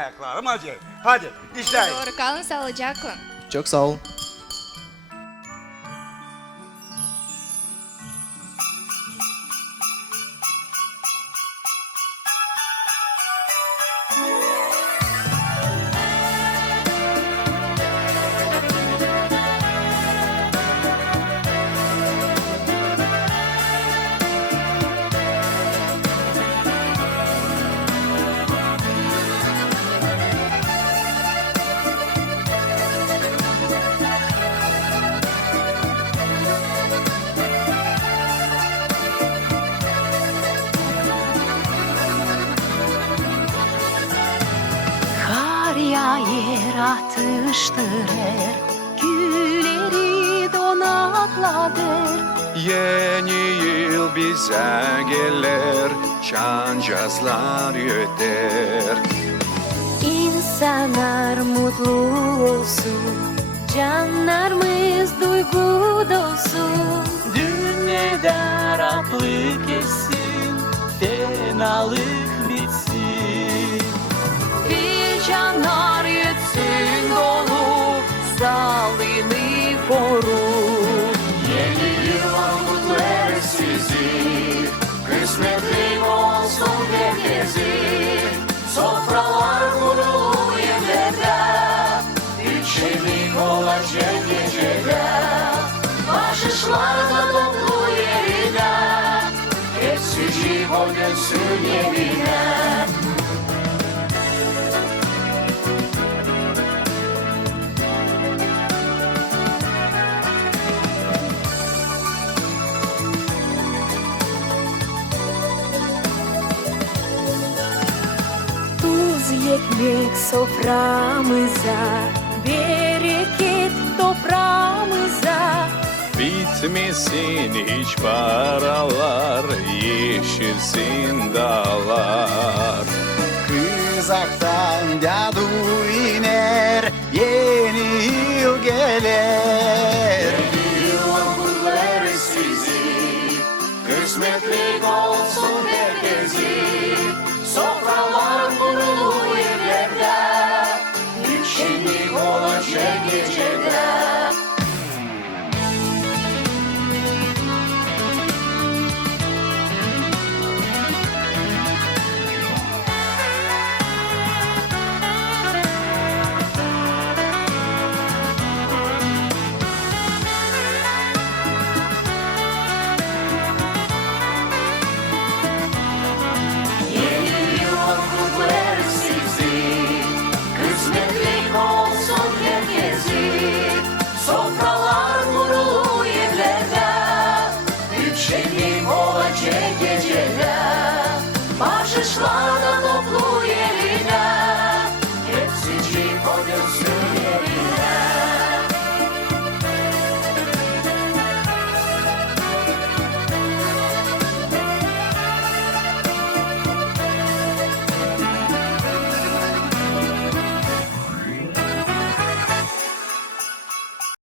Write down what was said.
Ayaklarım acıyor. Hadi işleyin. Doğru kalın sağlıcakla. Çok sağ olun. Kar yağır atıştırır, gülleri donakladır. Yeni yıl bize gelir, çancazlar öter. İnsanlar mutlu olsun, canlarımız duygu dolsun. Dünyada rahatlık etsin, fenalık bitsin. Bir canlar yetsin dolu, sağlığını korur. Yeni yıla mutlu et sizi, kısmetli olsun herkesi. Sofralar kurulu evlerde, üçelik olacak gecede. Bahşişlarda toplu yerine, hepsi o dönsün yerine. Tuz ekmek soframıza, bereket toprağımıza. Bitmesin hiç paralar, yeşilsin dağlar. Kızaktan dadu iner, yeni yıl gelir. Yılan kutlar sizi, kısmetli olsun herkesi. Sofralar kurulu evlerde, yükşenlik olacak gecede. Yeni yıl kutlar sizi, kısmetli olsun herkesi. Sofralar kurulu evlerde, yükşenlik olacak gecede. Bahşişlarda toplu yerine, hepsi o dönsün